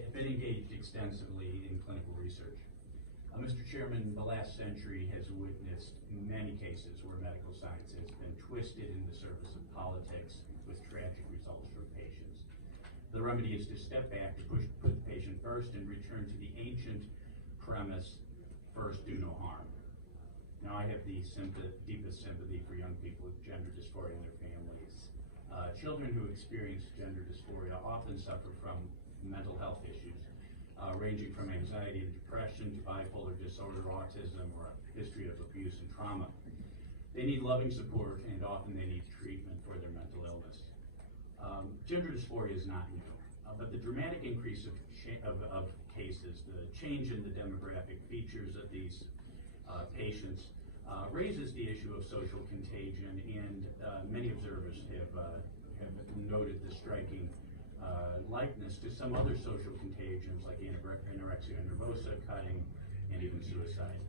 been engaged extensively in clinical research. Mr. Chairman, the last century has witnessed many cases where medical science has been twisted in the service of politics with tragic results for patients. The remedy is to step back, to put the patient first, and return to the ancient premise, first do no harm. Now, I have the deepest sympathy for young people with gender dysphoria and their families. Children who experience gender dysphoria often suffer from mental health issues, ranging from anxiety and depression to bipolar disorder, autism, or a history of abuse and trauma. They need loving support, and often they need treatment for their mental illness. Gender dysphoria is not new, but the dramatic increase of cases, the change in the demographic features of these patients raises the issue of social contagion, and many observers have noted the striking likeness to some other social contagions like anorexia nervosa, cutting, and even suicide.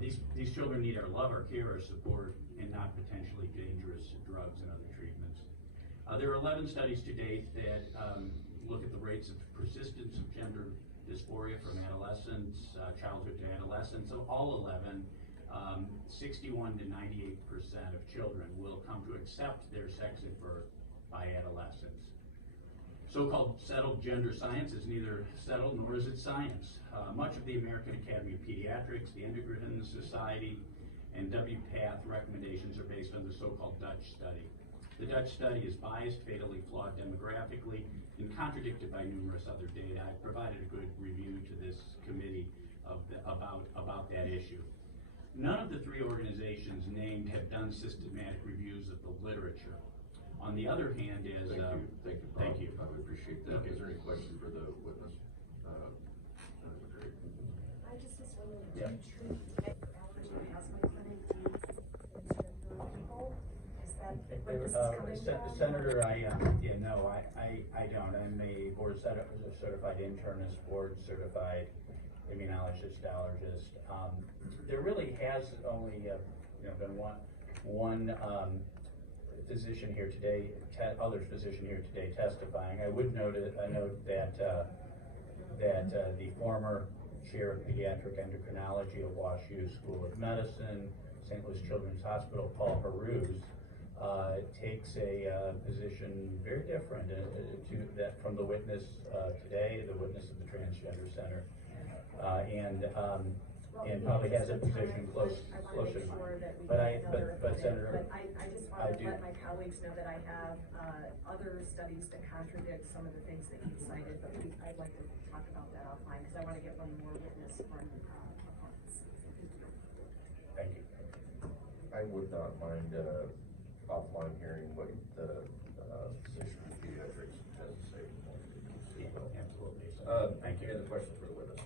These children need our love, our care, our support, and not potentially dangerous drugs and other treatments. There are 11 studies to date that look at the rates of persistence of gender dysphoria from adolescence, childhood to adolescence. Of all 11, 61 to 98% of children will come to accept their sex at birth by adolescence. So-called settled gender science is neither settled nor is it science. Much of the American Academy of Pediatrics, the Endocrine Society, and WPATH recommendations are based on the so-called Dutch study. The Dutch study is biased, fatally flawed demographically, and contradicted by numerous other data. I've provided a good review to this committee about that issue. None of the three organizations named have done systematic reviews of the literature. On the other hand, is thank you. I would appreciate that. Is there any question for the witness? Great. I just was wondering, do you treat allergy and asthma clinic? Do you interview people? Is that where this is coming from? Senator, no, I don't. I'm a board certified internist, board certified immunologist, allergist. There really has only been one physician here today, other physician here today testifying. I would note that the former chair of pediatric endocrinology at WashU School of Medicine, St. Louis Children's Hospital, Paul Haruz, takes a position very different to that from the witness today, the witness of the Transgender Center, and probably has a position closer. But Senator, I just want to let my colleagues know that I have other studies that contradict some of the things that you cited, but I'd like to talk about that offline because I want to get one more witness from opponents. Thank you. I would not mind offline hearing what the physician of pediatrics has to say. Yeah, absolutely. Thank you. Any other questions for the witness?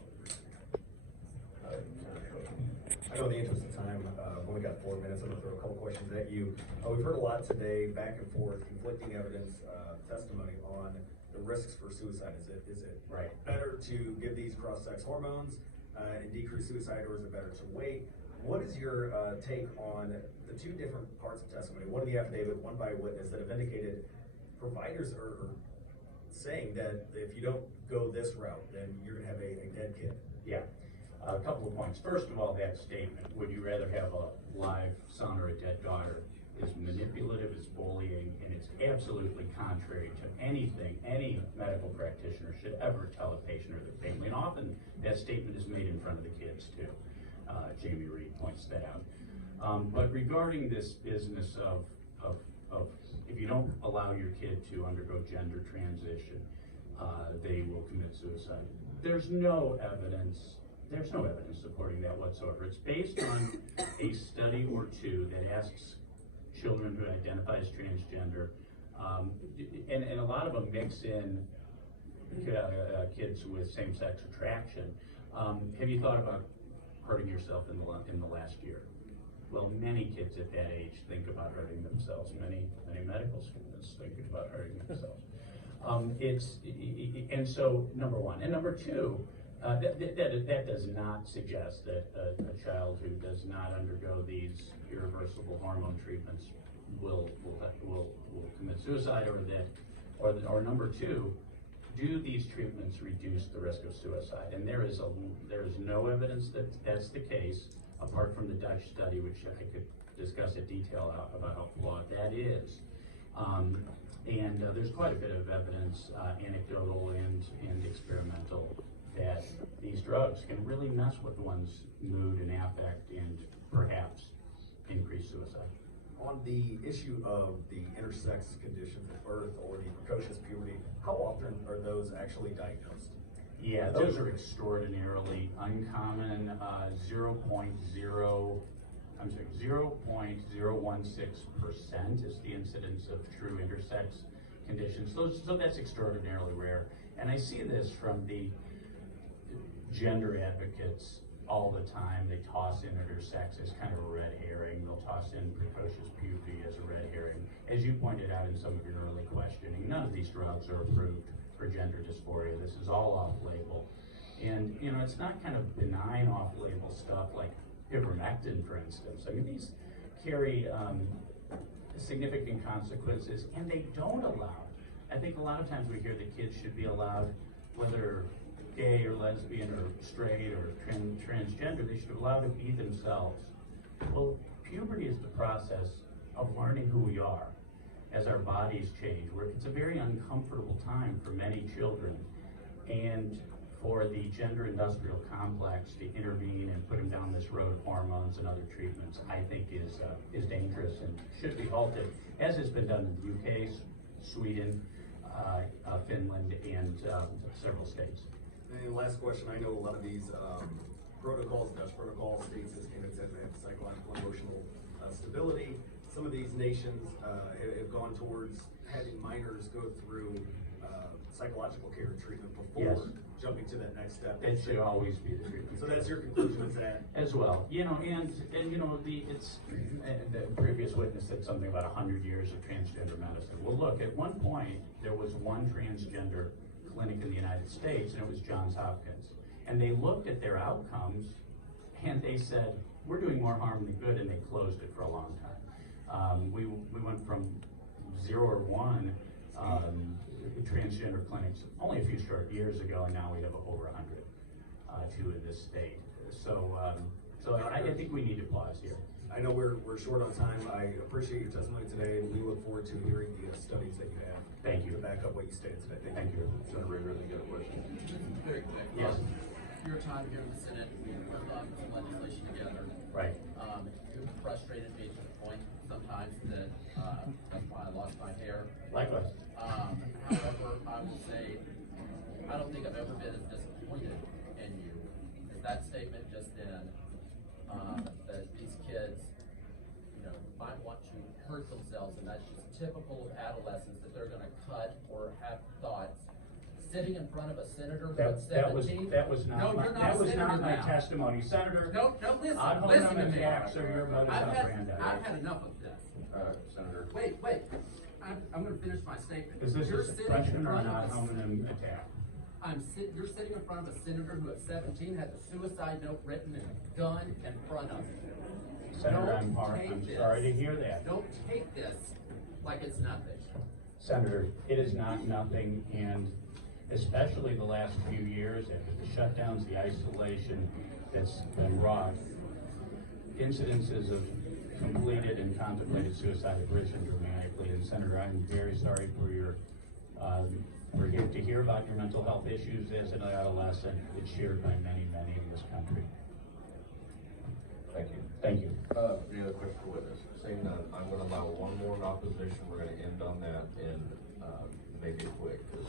I know in the interest of time, we've only got 4 minutes. I'm going to throw a couple questions at you. We've heard a lot today, back and forth, conflicting evidence, testimony on the risks for suicide. Is it right better to give these cross-sex hormones and decrease suicide, or is it better to wait? What is your take on the two different parts of testimony? One of the affidavit, one by a witness, that have indicated providers are saying that if you don't go this route, then you're going to have a dead kid. Yeah. A couple of points. First of all, that statement, would you rather have a live son or a dead daughter, is manipulative, it's bullying, and it's absolutely contrary to anything any medical practitioner should ever tell a patient or their family. And often that statement is made in front of the kids too. Jamie Reed points that out. But regarding this business of if you don't allow your kid to undergo gender transition, they will commit suicide. There's no evidence supporting that whatsoever. It's based on a study or two that asks children who identify as transgender, and a lot of them mix in kids with same-sex attraction. Have you thought about hurting yourself in the last year? Well, many kids at that age think about hurting themselves. Many medical students think about hurting themselves. And so number one, and number two, that does not suggest that a child who does not undergo these irreversible hormone treatments will commit suicide, or number two, do these treatments reduce the risk of suicide? And there is no evidence that that's the case, apart from the Dutch study, which I could discuss in detail about how flawed that is. There's quite a bit of evidence, anecdotal and experimental, that these drugs can really mess with one's mood and affect and perhaps increase suicide. On the issue of the intersex conditions at birth or the precocious puberty, how often are those actually diagnosed? Yeah, those are extraordinarily uncommon. 0.016% is the incidence of true intersex conditions. So that's extraordinarily rare. And I see this from the gender advocates all the time. They toss in intersex as kind of a red herring. They'll toss in precocious puberty as a red herring. As you pointed out in some of your early questioning, none of these drugs are approved for gender dysphoria. This is all off-label. And, you know, it's not kind of benign off-label stuff like ivermectin, for instance. I mean, these carry significant consequences, and they don't allow. I think a lot of times we hear that kids should be allowed, whether gay or lesbian or straight or transgender, they should be allowed to be themselves. Well, puberty is the process of learning who we are as our bodies change. It's a very uncomfortable time for many children, and for the gender industrial complex to intervene and put them down this road of hormones and other treatments, I think is dangerous and should be halted, as has been done in the UK, Sweden, Finland, and several states. And last question, I know a lot of these protocols, Dutch protocol states, as Canada said, they have psychological and emotional stability. Some of these nations have gone towards having minors go through psychological care and treatment before jumping to that next step. It should always be the treatment. So that's your conclusion is that? As well, you know, and you know, the previous witness said something about 100 years of transgender medicine. Well, look, at one point, there was one transgender clinic in the United States, and it was Johns Hopkins. And they looked at their outcomes, and they said, we're doing more harm than good, and they closed it for a long time. We went from 0 or 1 transgender clinics only a few short years ago, and now we have over 100, 2 in this state. So I think we need to pause here. I know we're short on time. I appreciate your testimony today, and we look forward to hearing the studies that you have. Thank you. To back up what you stated today. Thank you. Senator Rager, I think you got a question. Very quick. Yes. Your time here in the Senate, we worked on some legislation together. Right. It frustrated me to the point sometimes that that's why I lost my hair. Likewise. However, I will say, I don't think I've ever been as disappointed in you as that statement just then, that these kids, you know, might want to hurt themselves, and that's just typical of adolescents, that they're gonna cut or have thoughts. Sitting in front of a senator who's 17. That was not No, my, you're not that was senator not my now. testimony. Senator, No, listen, I'm holding listen on to the me. tax, so your vote is I've not had, Brandon. I've had enough of this. Senator. Wait, I'm gonna finish my statement. Is this You're a sitting in suppression or front not of a- homonym attack? You're sitting in front of a senator who at 17 had the suicide note written and a gun in front of him. Senator, I'm take this. sorry to hear that. Don't take this like it's nothing. Senator, it is not nothing, and especially the last few years after the shutdowns, the isolation that's been wrought, incidences of completed and contemplated suicide have risen dramatically. And Senator, I'm very sorry for your, to hear about your mental health issues as an adolescent. It's shared by many, many in this country. Thank you. Thank you. Any other question for witness? Seeing none, I'm gonna allow one more in opposition. We're gonna end on that and make it quick, 'cause